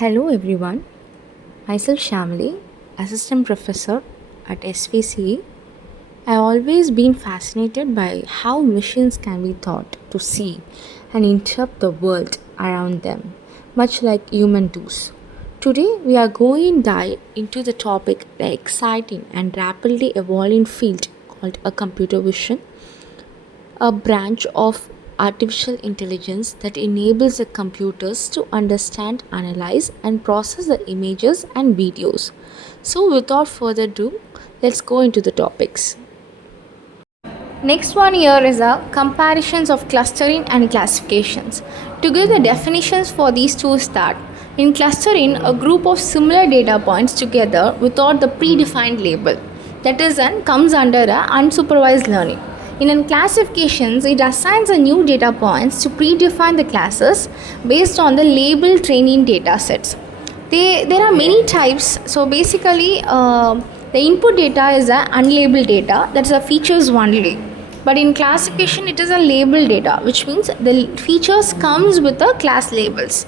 Hello everyone, myself Shamli, Assistant Professor at SVC. I've always been fascinated by how machines can be taught to see and interpret the world around them, much like humans do. Today we are going to dive into the topic, the exciting and rapidly evolving field called a computer vision, a branch of artificial intelligence that enables the computers to understand, analyze, and process the images and videos. So, without further ado, let's go into the topics. Next one here is a comparisons of clustering and classifications. To give the definitions for these two start, in clustering, a group of similar data points together without the predefined label. That is, comes under a unsupervised learning. In classifications, it assigns a new data points to predefine the classes based on the label training data sets. There are many types. So basically, the input data is a unlabeled data, that's a features only. But in classification, it is a labeled data, which means the features comes with the class labels.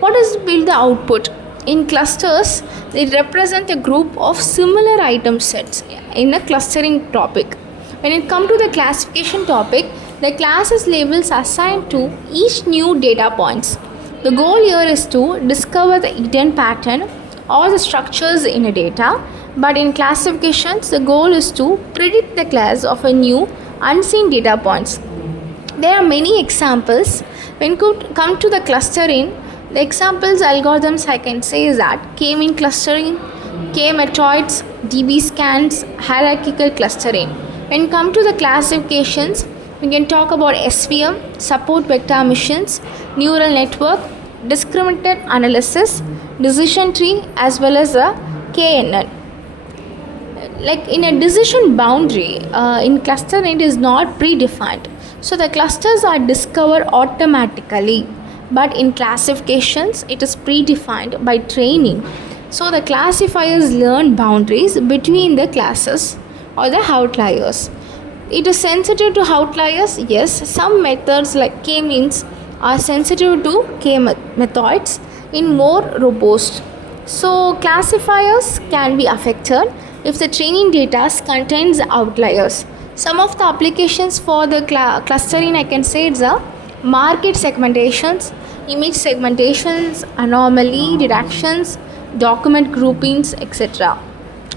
What is build the output? In clusters, they represent a group of similar item sets in a clustering topic. When it comes to the classification topic, the classes labels assigned to each new data points. The goal here is to discover the hidden pattern or the structures in a data, but in classifications, the goal is to predict the class of a new unseen data points. There are many examples. When it comes to the clustering, the examples algorithms I can say is that K-mean clustering, K-methods, DB scans, hierarchical clustering. When it comes to the classifications, we can talk about SVM, support vector missions, neural network, discriminated analysis, decision tree, as well as a KNN. Like in a decision boundary, in clustering it is not predefined. So the clusters are discovered automatically. But in classifications, it is predefined by training. So the classifiers learn boundaries between the classes or the outliers. It is sensitive to outliers. Yes, some methods like K-means are sensitive to K-methods in more robust. So classifiers can be affected if the training data contains outliers. Some of the applications for the clustering I can say it's a market segmentations, image segmentations, anomaly detections, document groupings, etc.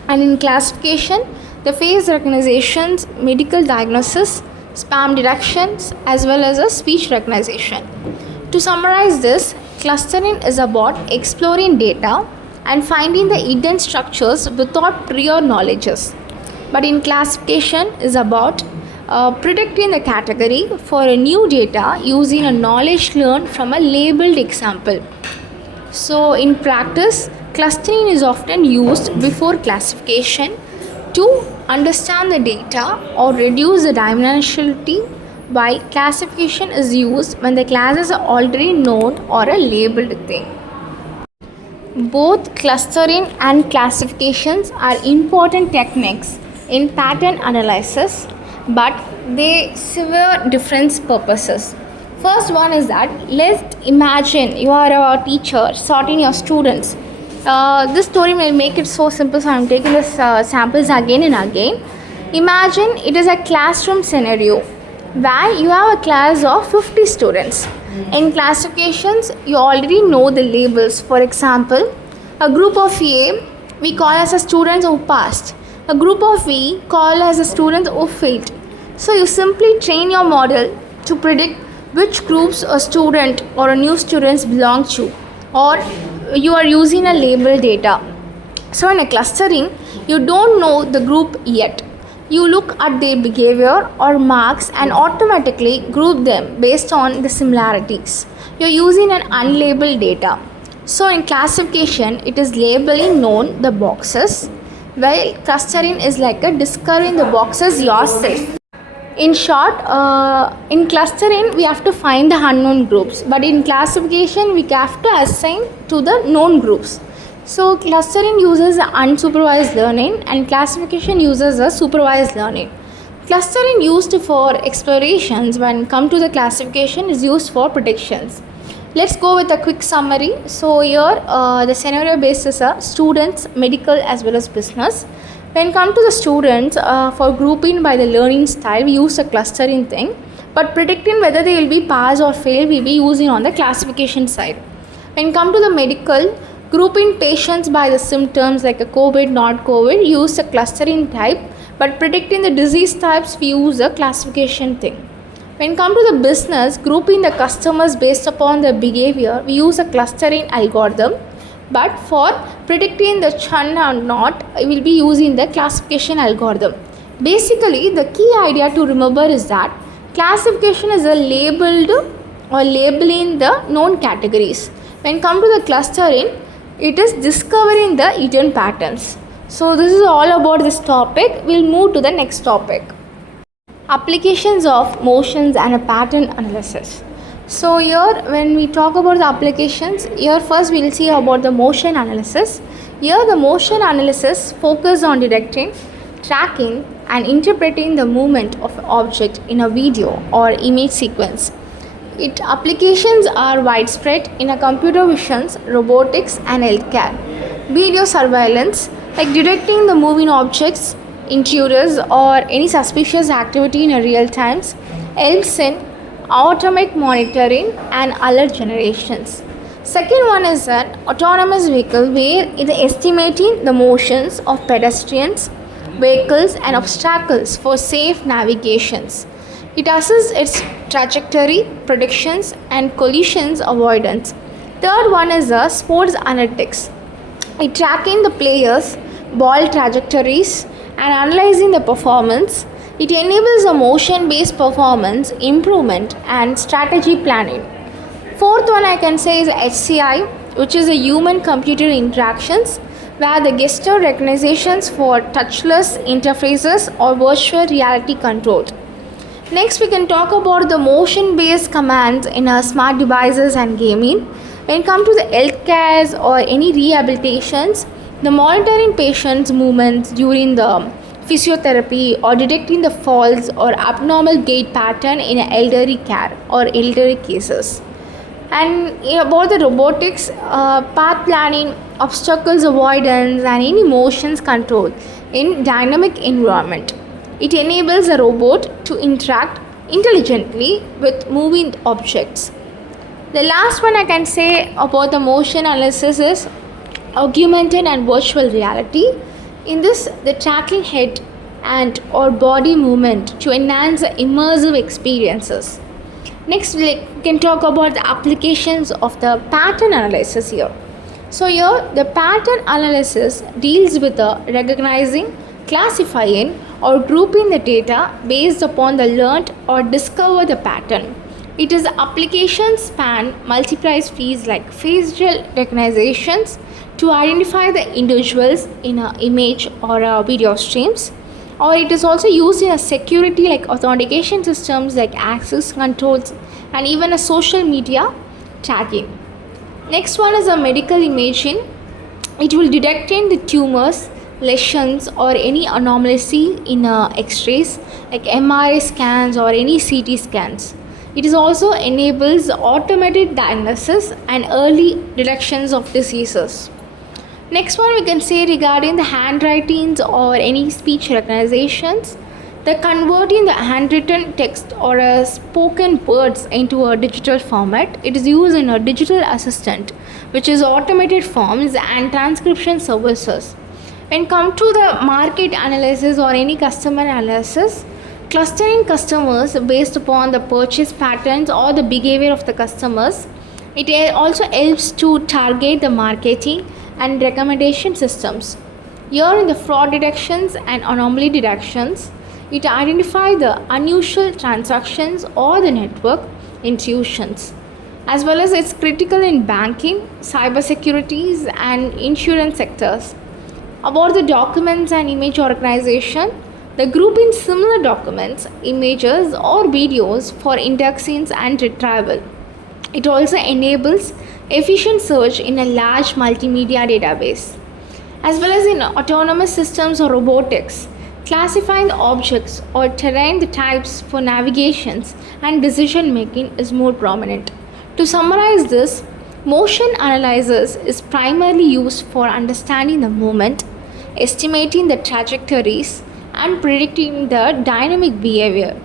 And in classification, the face recognitions, medical diagnosis, spam detections, as well as a speech recognition. To summarize this, clustering is about exploring data and finding the hidden structures without prior knowledges. But in classification is about predicting the category for a new data using a knowledge learned from a labeled example. So in practice, clustering is often used before classification to understand the data or reduce the dimensionality, while classification is used when the classes are already known or a labeled thing. Both clustering and classifications are important techniques in pattern analysis, but they serve different purposes. First one is that let's imagine you are a teacher sorting your students. This story may make it so simple, so I am taking the samples again and again. Imagine it is a classroom scenario where you have a class of 50 students. In classifications, you already know the labels. For example, a group of A we call as a students who passed. A group of B call as a students who failed. So you simply train your model to predict which groups a student or a new students belong to, or you are using a label data. So in a clustering, you don't know the group yet. You look at their behavior or marks and automatically group them based on the similarities. You're using an unlabeled data. So in classification, it is labeling known the boxes, while clustering is like a discovering the boxes yourself. In short, in clustering, we have to find the unknown groups, but in classification, we have to assign to the known groups. So clustering uses unsupervised learning and classification uses a supervised learning. Clustering used for explorations when come to the classification is used for predictions. Let's go with a quick summary. So here the scenario basis are students, medical as well as business. When come to the students, for grouping by the learning style, we use a clustering thing, but predicting whether they will be pass or fail, we will be using on the classification side. When come to the medical, grouping patients by the symptoms like a COVID, not COVID, use a clustering type, but predicting the disease types, we use a classification thing. When come to the business, grouping the customers based upon their behavior, we use a clustering algorithm. But for predicting the churn or not, we will be using the classification algorithm. Basically, the key idea to remember is that classification is a labeled or labeling the known categories. When come to the clustering, it is discovering the hidden patterns. So this is all about this topic. We'll move to the next topic. Applications of motions and a pattern analysis. So here when we talk about the applications, here first we will see about the motion analysis. Here the motion analysis focus on detecting, tracking and interpreting the movement of an object in a video or image sequence. Its applications are widespread in a computer vision, robotics and healthcare. Video surveillance, like detecting the moving objects, intruders or any suspicious activity in a real times, helps in automatic monitoring and alert generations. Second one is an autonomous vehicle where it is estimating the motions of pedestrians, vehicles and obstacles for safe navigations. It assesses its trajectory, predictions and collisions avoidance. Third one is a sports analytics. It tracking the players' ball trajectories and analyzing the performance. It enables a motion-based performance improvement and strategy planning. Fourth one I can say is HCI, which is a human-computer interactions where the gesture recognitions for touchless interfaces or virtual reality control. Next we can talk about the motion-based commands in our smart devices and gaming. When it comes to the healthcare or any rehabilitations, the monitoring patients' movements during the physiotherapy or detecting the falls or abnormal gait pattern in elderly care or elderly cases. And about the robotics, path planning, obstacles avoidance and any motions control in dynamic environment. It enables a robot to interact intelligently with moving objects. The last one I can say about the motion analysis is augmented and virtual reality. In this, the tracking head and or body movement to enhance the immersive experiences. Next, we can talk about the applications of the pattern analysis here. So here, the pattern analysis deals with the recognizing, classifying or grouping the data based upon the learned or discover the pattern. It is applications span multiple fields like facial recognitions to identify the individuals in an image or a video streams, or it is also used in a security like authentication systems like access controls and even a social media tagging. Next one is a medical imaging. It will detect the tumors, lesions or any anomaly in x-rays like MRI scans or any CT scans. It is also enables automated diagnosis and early detections of diseases. Next one we can say regarding the handwritings or any speech recognitions. The converting the handwritten text or a spoken words into a digital format. It is used in a digital assistant which is automated forms and transcription services. When come to the market analysis or any customer analysis, clustering customers based upon the purchase patterns or the behavior of the customers. It also helps to target the marketing and recommendation systems. Here in the fraud detections and anomaly detections, it identifies the unusual transactions or the network intrusions, as well as it's critical in banking, cybersecurities and insurance sectors. About the documents and image organization, the group in similar documents, images or videos for indexing and retrieval. It also enables efficient search in a large multimedia database. As well as in autonomous systems or robotics, classifying the objects or terrain the types for navigations and decision making is more prominent. To summarize this, motion analysis is primarily used for understanding the movement, estimating the trajectories, and predicting the dynamic behavior.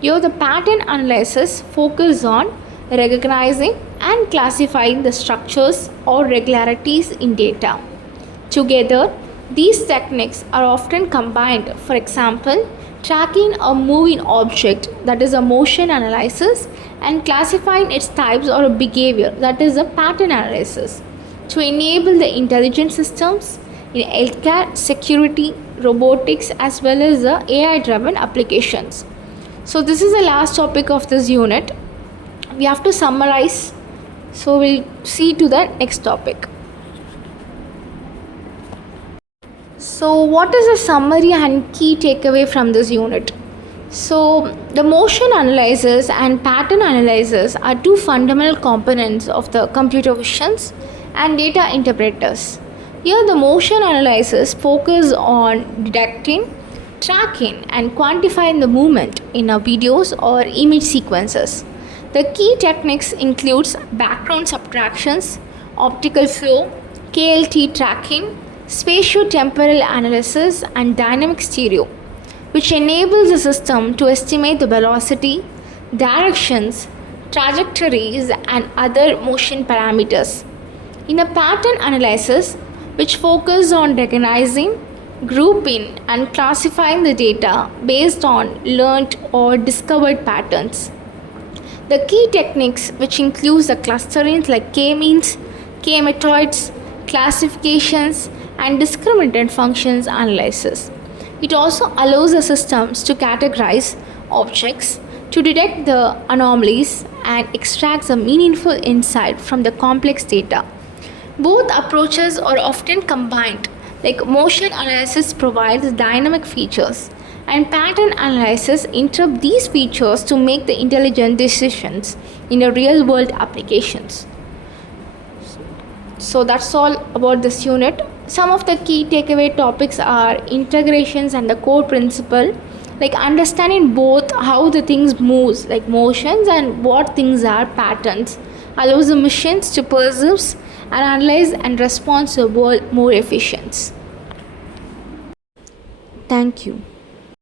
Here, the pattern analysis focuses on recognizing and classifying the structures or regularities in data. Together, these techniques are often combined. For example, tracking a moving object, that is a motion analysis, and classifying its types or behavior, that is a pattern analysis, to enable the intelligent systems in healthcare, security, robotics, as well as the AI driven applications. So, this is the last topic of this unit. We have to summarize. So, we'll see to the next topic. So, what is the summary and key takeaway from this unit? So, the motion analysis and pattern analysis are two fundamental components of the computer visions and data interpreters. Here, the motion analysis focus on detecting, tracking, and quantifying the movement in videos or image sequences. The key techniques includes background subtractions, optical flow, KLT tracking, spatio-temporal analysis, and dynamic stereo, which enables the system to estimate the velocity, directions, trajectories, and other motion parameters. In a pattern analysis, which focuses on recognizing, grouping, and classifying the data based on learned or discovered patterns. The key techniques, which includes the clusterings like k-means, k-metods, classifications, and discriminant functions analysis. It also allows the systems to categorize objects, to detect the anomalies, and extract the meaningful insight from the complex data. Both approaches are often combined, like motion analysis provides dynamic features, and pattern analysis interrupt these features to make the intelligent decisions in the real world applications. So that's all about this unit. Some of the key takeaway topics are integrations and the core principle, like understanding both how the things moves, like motions, and what things are patterns, allows the machines to perceive and analyze and respond to the world more efficient. Thank you.